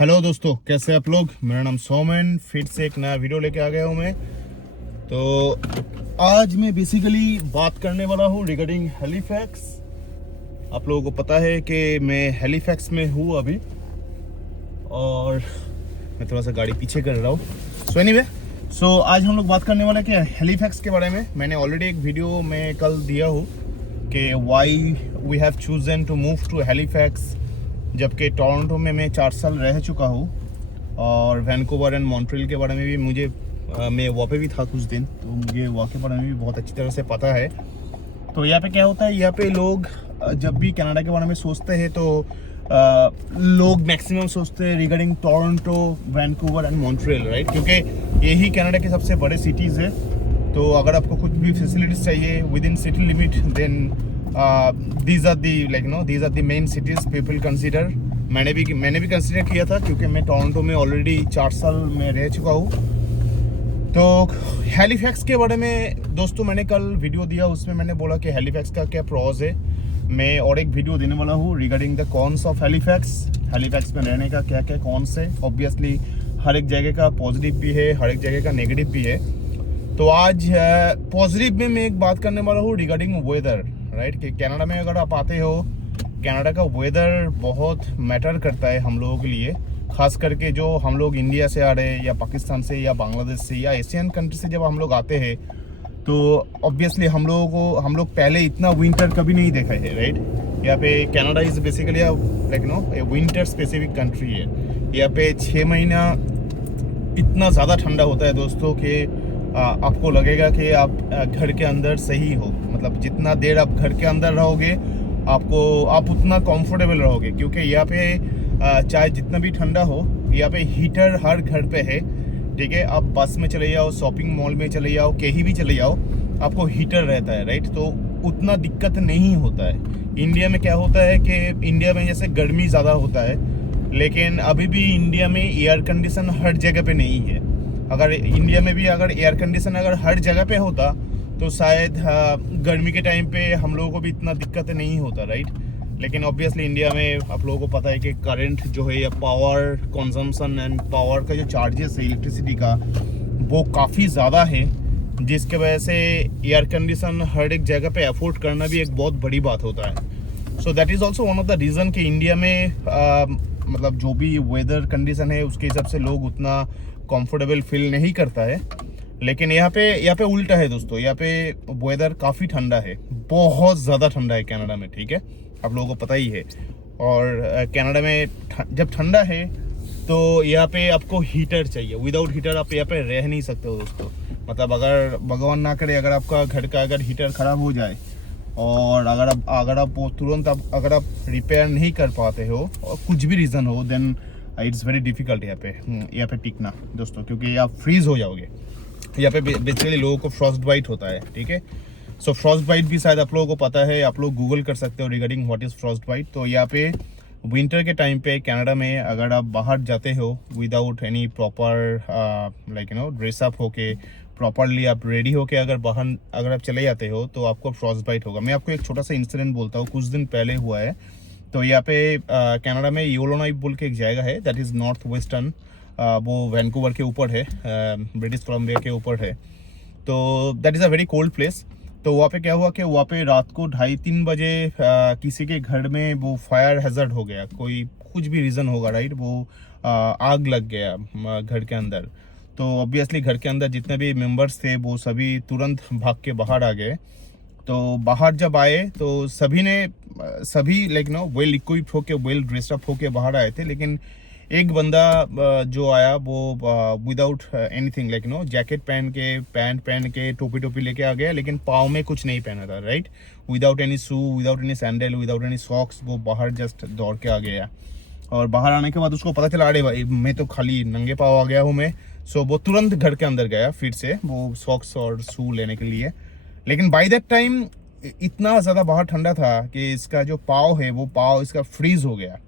Hello दोस्तों, कैसे आप लोग। मेरा नाम सोमन, फिर से एक नया वीडियो लेके आ गया हूँ मैं। तो आज मैं बेसिकली बात करने वाला हूँ रिगार्डिंग हैलीफैक्स। आप लोगों को पता है कि मैं हैलीफैक्स में हूँ अभी, और मैं थोड़ा सा गाड़ी पीछे कर रहा हूँ। सो एनीवे, आज हम लोग बात करने वाले कि हैलीफैक्स के बारे में। मैंने ऑलरेडी एक वीडियो में कल दिया हूँ कि why we have chosen to move to Halifax, जबकि टोरंटो में मैं 4 साल रह चुका हूँ। और वैंकूवर एंड मॉन्ट्रियल के बारे में भी मैं वहाँ पे भी था कुछ दिन, तो मुझे वहाँ के बारे में भी बहुत अच्छी तरह से पता है। तो यहाँ पे क्या होता है, यहाँ पे लोग जब भी कनाडा के बारे में सोचते हैं तो लोग मैक्सिमम सोचते हैं regarding Toronto, Vancouver and Montreal, right, क्योंकि यही कनाडा के सबसे बड़े सिटीज़ है। तो अगर आपको कुछ भी फैसिलिटीज़ चाहिए within city limit, then these are the main cities people consider। मैंने भी कंसिडर किया था, क्योंकि मैं टोरंटो में ऑलरेडी 4 साल में रह चुका हूँ। तो हैलीफैक्स के बारे में दोस्तों मैंने कल वीडियो दिया, उसमें मैंने बोला कि हैलीफैक्स का क्या प्रॉज है। मैं और एक वीडियो देने वाला हूँ regarding the cons of Halifax में रहने का क्या क्या कॉन्स है। ऑब्वियसली हर एक जगह का पॉजिटिव भी है, हर एक जगह का नेगेटिव भी है। तो आज पॉजिटिव में मैं एक बात करने वाला हूँ रिगार्डिंग वेदर, राइट, कि कनाडा में अगर आप आते हो, कनाडा का वेदर बहुत मैटर करता है हम लोगों के लिए। खास करके जो हम लोग इंडिया से आ रहे हैं, या पाकिस्तान से, या बांग्लादेश से, या एशियन कंट्री से जब हम लोग आते हैं, तो ऑब्वियसली हम लोग पहले इतना विंटर कभी नहीं देखा है, राइट। यहाँ पे Canada is basically A winter specific country है। यहाँ पे 6 महीना इतना ज़्यादा ठंडा होता है दोस्तों कि आपको लगेगा कि आप घर के अंदर सही हो। मतलब जितना देर आप घर के अंदर रहोगे, आप उतना कंफर्टेबल रहोगे, क्योंकि यहाँ पे चाहे जितना भी ठंडा हो, यहाँ पे हीटर हर घर पे है, ठीक है। आप बस में चले जाओ, शॉपिंग मॉल में चले जाओ, कहीं भी चले जाओ, आपको हीटर रहता है, राइट। तो उतना दिक्कत नहीं होता है। इंडिया में क्या होता है कि इंडिया में जैसे गर्मी ज़्यादा होता है, लेकिन अभी भी इंडिया में एयर कंडीशन हर जगह पे नहीं है। अगर इंडिया में भी अगर एयर कंडीशन अगर हर जगह पे होता, तो शायद गर्मी के टाइम पे हम लोगों को भी इतना दिक्कत नहीं होता, राइट। लेकिन ऑब्वियसली इंडिया में आप लोगों को पता है कि करंट जो है, या पावर कंजम्पशन एंड पावर का जो चार्जेस है इलेक्ट्रिसिटी का, वो काफ़ी ज़्यादा है, जिसके वजह से एयर कंडीशन हर एक जगह पे अफोर्ड करना भी एक बहुत बड़ी बात होता है। So that is also one of the reason कि इंडिया में मतलब जो भी वेदर कंडीशन है उसके हिसाब से लोग उतना कंफर्टेबल फील नहीं करता है। लेकिन यहाँ पे उल्टा है दोस्तों। यहाँ पे वेदर काफ़ी ठंडा है, बहुत ज़्यादा ठंडा है कनाडा में, ठीक है, आप लोगों को पता ही है। और कनाडा में जब ठंडा है तो यहाँ पे आपको हीटर चाहिए। विदाउट हीटर आप यहाँ पे रह नहीं सकते हो दोस्तों। मतलब अगर भगवान ना करे, अगर आपका घर का अगर हीटर ख़राब हो जाए, और अगर आप वो तुरंत अगर आप रिपेयर नहीं कर पाते हो, और कुछ भी रीज़न हो, देन इट्स वेरी डिफिकल्ट यहाँ पे टिकना दोस्तों, क्योंकि आप फ्रीज हो जाओगे। यहाँ पे बेसिकली लोगों को फ्रॉस्ट बाइट होता है, ठीक है। सो फ्रॉस्ट बाइट भी शायद आप लोगों को पता है, आप लोग गूगल कर सकते हो regarding what is frostbite. तो यहाँ पे विंटर के टाइम पे कनाडा में अगर आप बाहर जाते हो विदाउट एनी प्रॉपर ड्रेसअप होके, प्रॉपरली आप रेडी होके अगर आप चले जाते हो, तो आपको फ्रॉस्ट बाइट होगा। मैं आपको एक छोटा सा इंसिडेंट बोलता हूँ, कुछ दिन पहले हुआ है। तो यहाँ पे कनाडा में येलोनाइफ बोल के एक जगह है, दैट इज़ नॉर्थ वेस्टर्न, वो वैंकूवर के ऊपर है, ब्रिटिश कोलंबिया के ऊपर है। तो that is a very cold place. तो वहाँ पे क्या हुआ कि वहाँ पे रात को 2:30-3 बजे किसी के घर में वो फायर हैजर्ड हो गया, कुछ भी रीज़न होगा, राइट। वो आग लग गया घर के अंदर। तो ऑब्वियसली घर के अंदर जितने भी मेंबर्स थे वो सभी तुरंत भाग के बाहर आ गए। तो बाहर जब आए तो सभी वेल इक्विप्ड होके, वेल ड्रेस्ड अप होके बाहर आए थे। लेकिन एक बंदा जो आया वो विदाउट एनीथिंग जैकेट पहन के, पैंट पहन के, टोपी लेके आ गया, लेकिन पाँव में कुछ नहीं पहना था, right. Without any shoe, without any sandal, without any socks, वो बाहर जस्ट दौड़ के आ गया। और बाहर आने के बाद उसको पता चला, अरे भाई मैं तो खाली नंगे पाँव आ गया हूँ मैं। सो वो तुरंत घर के अंदर गया फिर से वो सॉक्स और शू लेने के लिए। लेकिन बाय दैट टाइम इतना ज़्यादा बाहर ठंडा था कि इसका जो पाँव है, वो पाँव इसका फ्रीज हो गया।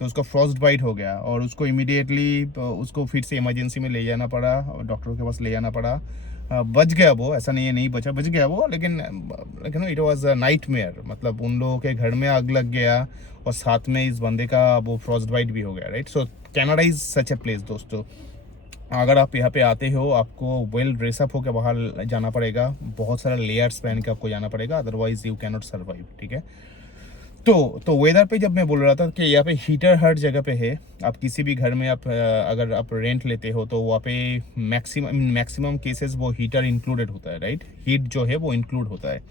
तो उसका फ्रॉस्ट बाइट हो गया, और उसको इमीडिएटली उसको फिर से इमरजेंसी में ले जाना पड़ा, डॉक्टर के पास ले जाना पड़ा। बच गया वो, ऐसा नहीं है नहीं बचा, बच गया वो, लेकिन लेकिन इट वाज अ नाइटमेयर। मतलब उन लोगों के घर में आग लग गया और साथ में इस बंदे का वो फ्रॉस्ट बाइट भी हो गया, right. So Canada is such a place दोस्तों। अगर आप यहाँ पे आते हो आपको वेल ड्रेसअप होकर बाहर जाना पड़ेगा, बहुत सारा लेयर्स पहन के आपको जाना पड़ेगा, अदरवाइज यू कैनॉट सर्वाइव, ठीक है। तो वेदर पे जब मैं बोल रहा था कि यहाँ पे हीटर हर जगह पे है। आप किसी भी घर में आप अगर आप रेंट लेते हो तो वहाँ पे मैक्सिमम केसेस वो हीटर इंक्लूडेड होता है, राइट। हीट जो है वो इंक्लूड होता है।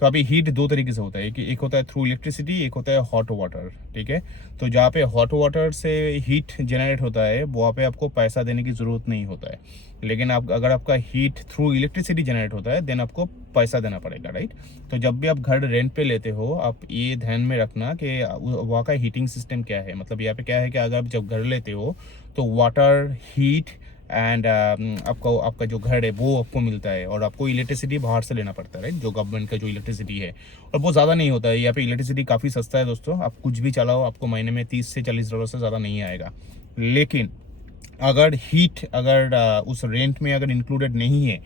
तो अभी हीट दो तरीके से होता है, एक होता है थ्रू इलेक्ट्रिसिटी, एक होता है हॉट वाटर, ठीक है। तो जहाँ पे हॉट वाटर से हीट जनरेट होता है वहाँ पे आपको पैसा देने की ज़रूरत नहीं होता है। लेकिन आप अगर आपका हीट थ्रू इलेक्ट्रिसिटी जनरेट होता है देन आपको पैसा देना पड़ेगा, राइट। तो जब भी आप घर रेंट पे लेते हो आप ये ध्यान में रखना कि वहाँ का हीटिंग सिस्टम क्या है। मतलब यहाँ पे क्या है कि अगर आप जब घर लेते हो तो वाटर, हीट एंड आपका जो घर है वो आपको मिलता है, और आपको इलेक्ट्रिसिटी बाहर से लेना पड़ता है, राइट। जो गवर्नमेंट का जो इलेक्ट्रिसिटी है, और बहुत ज़्यादा नहीं होता है यहाँ पे। इलेक्ट्रिसिटी काफ़ी सस्ता है दोस्तों, आप कुछ भी चलाओ आपको महीने में $30 से $40 से ज़्यादा नहीं आएगा। लेकिन अगर हीट उस रेंट में अगर इंक्लूडेड नहीं है,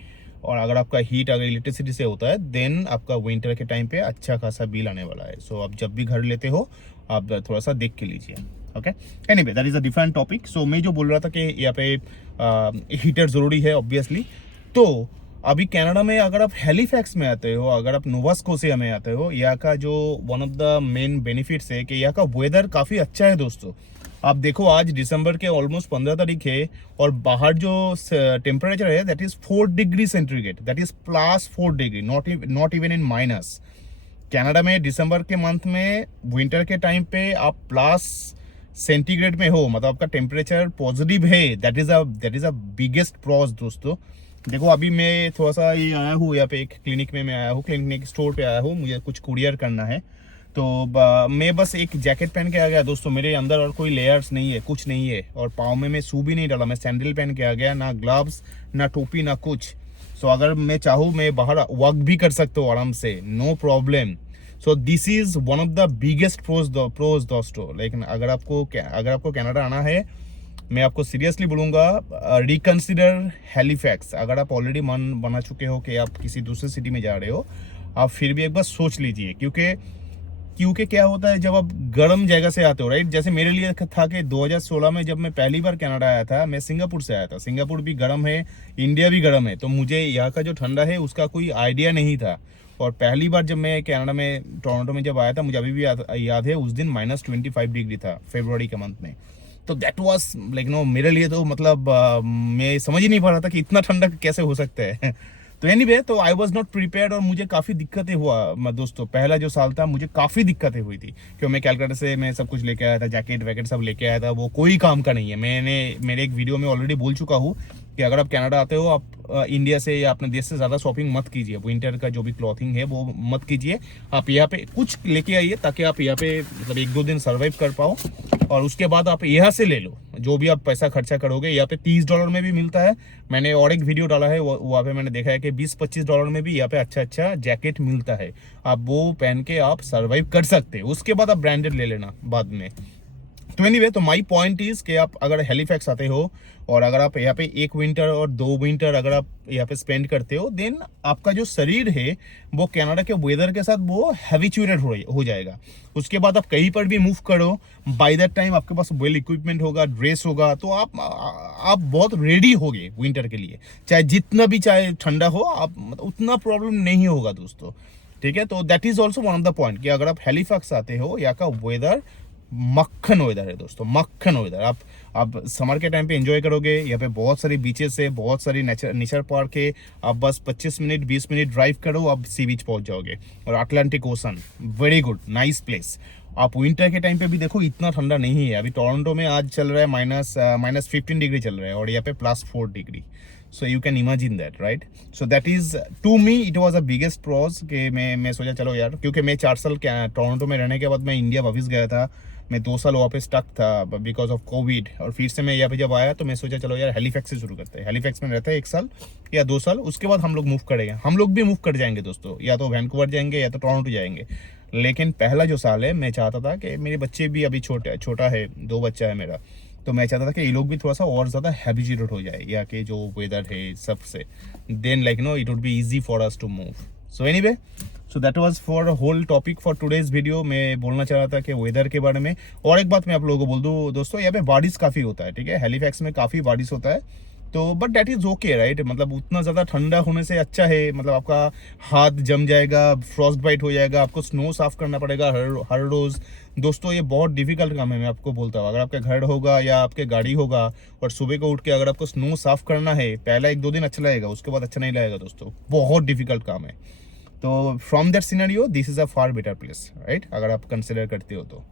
और अगर आपका हीट अगर इलेक्ट्रिसिटी से होता है देन आपका विंटर के टाइम पे अच्छा खासा बिल आने वाला है। सो आप जब भी घर लेते हो आप थोड़ा सा देख के लीजिए, okay. Anyway that is a different topic. So मैं जो बोल रहा था कि यहाँ पे हीटर ज़रूरी है ऑब्वियसली। तो अभी कनाडा में अगर आप हैलिफैक्स में आते हो, अगर आप नोवा स्कोशिया में आते हो, यहाँ का जो one of the main benefits है कि यहाँ का वेदर काफ़ी अच्छा है दोस्तों। आप देखो आज दिसंबर के ऑलमोस्ट 15 तारीख है और बाहर जो टेम्परेचर है that is 4 degree centigrade, that is +4 degree, not even in minus. Canada में दिसंबर के मंथ में विंटर के टाइम पे आप प्लस सेंटीग्रेड में हो, मतलब आपका टेम्परेचर पॉजिटिव है। That is a biggest pros दोस्तों। देखो अभी मैं थोड़ा सा ये आया हूँ यहाँ पे, एक क्लिनिक में मैं आया हूँ, क्लिनिक स्टोर पे आया हूँ, मुझे कुछ कुरियर करना है। तो मैं बस एक जैकेट पहन के आ गया दोस्तों, मेरे अंदर और कोई लेयर्स नहीं है, कुछ नहीं है, और पाँव में मैं शू भी नहीं डाला, मैं सैंडल पहन के आ गया, ना ग्लव्स ना टोपी ना कुछ। सो अगर मैं चाहूँ मैं बाहर वॉक भी कर सकता हूँ आराम से, no problem. So this is one of the biggest pros दोस्तों। लेकिन अगर आपको कनाडा आना है, मैं आपको सीरियसली बोलूँगा रिकंसिडर हैलिफैक्स। अगर आप ऑलरेडी मन बना चुके हो कि आप किसी दूसरे सिटी में जा रहे हो, आप फिर भी एक बार सोच लीजिए। क्योंकि क्या होता है जब आप गर्म जगह से आते हो, राइट। जैसे मेरे लिए था कि 2016 में जब मैं पहली बार कनाडा आया था, मैं सिंगापुर से आया था। सिंगापुर भी गर्म है, इंडिया भी गर्म है, तो मुझे यहाँ का जो ठंडा है उसका कोई आइडिया नहीं था। और पहली बार जब मैं कनाडा में टोरंटो में जब आया था, मुझे अभी भी याद है, उस दिन -25 डिग्री था फरवरी के मंथ में। तो दैट वाज लाइक नो, मेरे लिए तो मतलब मैं समझ ही नहीं पा रहा था कि इतना ठंडा कैसे हो सकता है। तो एनीवे, तो आई वाज नॉट प्रिपेयर्ड, और मुझे काफ़ी दिक्कतें हुआ दोस्तों। पहला जो साल था मुझे काफ़ी दिक्कतें हुई थी, क्योंकि मैं कैलकाटा से मैं सब कुछ लेके आया था, जैकेट वैकेट सब लेके आया था, वो कोई काम का नहीं है। मेरे एक वीडियो में ऑलरेडी बोल चुका हूँ कि अगर आप कनाडा आते हो, आप इंडिया से या अपने देश से ज़्यादा शॉपिंग मत कीजिए। विंटर का जो भी क्लॉथिंग है वो मत कीजिए। आप यहाँ पे कुछ लेके आइए ताकि आप यहाँ पे मतलब 1-2 दिन सर्वाइव कर पाओ, और उसके बाद आप यहाँ से ले लो। जो भी आप पैसा खर्चा करोगे, यहाँ पे $30 में भी मिलता है। मैंने और एक वीडियो डाला है, वहाँ पे मैंने देखा है कि $20-25 में भी यहाँ पे अच्छा जैकेट मिलता है। आप वो पहन के आप सर्वाइव कर सकते हैं, उसके बाद आप ब्रांडेड ले लेना बाद में। तो एनीवे, तो माई पॉइंट इज कि आप अगर हैलिफैक्स आते हो, और अगर आप यहाँ पे 1 विंटर और 2 विंटर अगर आप यहाँ पे स्पेंड करते हो, देन आपका जो शरीर है वो कनाडा के वेदर के साथ वो हैबिचुएटेड हो जाएगा। उसके बाद आप कहीं पर भी मूव करो, बाय दैट टाइम आपके पास वेल इक्विपमेंट होगा, ड्रेस होगा, तो आप बहुत रेडी होगे विंटर के लिए। चाहे ठंडा हो, आप मतलब उतना प्रॉब्लम नहीं होगा दोस्तों, ठीक है। तो that is also one of the point कि अगर आप हैलिफैक्स आते हो, यहाँ का वेदर मक्खन वेदर है दोस्तों, मक्खन वेदर। आप समर के टाइम पे एंजॉय करोगे। यहाँ पे बहुत सारी बीचेस है, बहुत सारी नेचर पार्क है। आप बस 25 मिनट 20 मिनट ड्राइव करो, आप सी बीच पहुंच जाओगे। और Atlantic ocean, very good, nice place. आप विंटर के टाइम पे भी देखो, इतना ठंडा नहीं है। अभी टोरंटो में आज चल रहा है -15 डिग्री चल रहा है, और यहाँ पे +4 degree. So you can imagine that, right. So that is to me it was a biggest pros कि मैं सोचा चलो यार, क्योंकि मैं 4 साल टोरंटो में रहने के बाद मैं इंडिया वापस गया था। मैं 2 साल वहाँ पे स्टक था बिकॉज ऑफ कोविड, और फिर से मैं यहाँ पे जब आया तो मैं सोचा चलो यार हैलिफैक्स से शुरू करते हैं। हैलिफैक्स में रहते हैं 1 साल या 2 साल, उसके बाद हम लोग मूव करेंगे। हम लोग भी मूव कर जाएंगे दोस्तों, या तो वैंकूवर जाएंगे या तो टोरंटो जाएंगे। लेकिन पहला जो साल है, मैं चाहता था कि मेरे बच्चे भी अभी छोटा है, 2 बच्चा है मेरा, तो मैं चाहता था कि ये लोग भी थोड़ा सा और ज़्यादा हैबिचुएटेड हो जाए या कि जो वेदर है सबसे, then like no it would be easy for us to move. So anyway, so that was for whole topic for today's video. मैं बोलना चाह रहा था कि वेदर के बारे में. और एक बात मैं आप लोगों को बोल दूँ दोस्तों, यहाँ पे बारिश काफ़ी होता है, ठीक है, हैलिफैक्स में काफ़ी बारिश होता है. तो but that is okay right, मतलब उतना ज़्यादा ठंडा होने से अच्छा है, मतलब आपका हाथ जम जाएगा, फ्रॉस्ट बाइट हो जाएगा, आपको स्नो साफ करना पड़ेगा हर रोज़. दोस्तों ये बहुत डिफिकल्ट काम है, मैं आपको बोलता हूँ. अगर आपके घर होगा या आपके गाड़ी होगा और सुबह को उठ के अगर आपको स्नो साफ करना है, पहला 1-2 दिन अच्छा लगेगा, उसके बाद अच्छा नहीं लगेगा दोस्तों. बहुत डिफिकल्ट काम है. तो from that scenario this is a far better place right, अगर आप कंसिडर करते हो तो.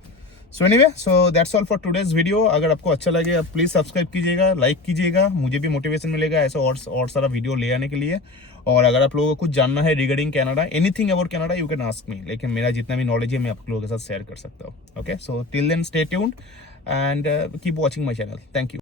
सो anyway, so that's all for today's video. अगर आपको अच्छा लगे आप प्लीज़ सब्सक्राइब कीजिएगा, लाइक कीजिएगा, मुझे भी मोटिवेशन मिलेगा ऐसा और सारा वीडियो ले आने के लिए. और अगर आप लोगों को कुछ जानना है regarding Canada, anything about Canada, you can ask me. लेकिन मेरा जितना भी नॉलेज है मैं आप लोगों के साथ शेयर कर सकता हूँ. Okay, so till then stay tuned and keep watching my channel. Thank you.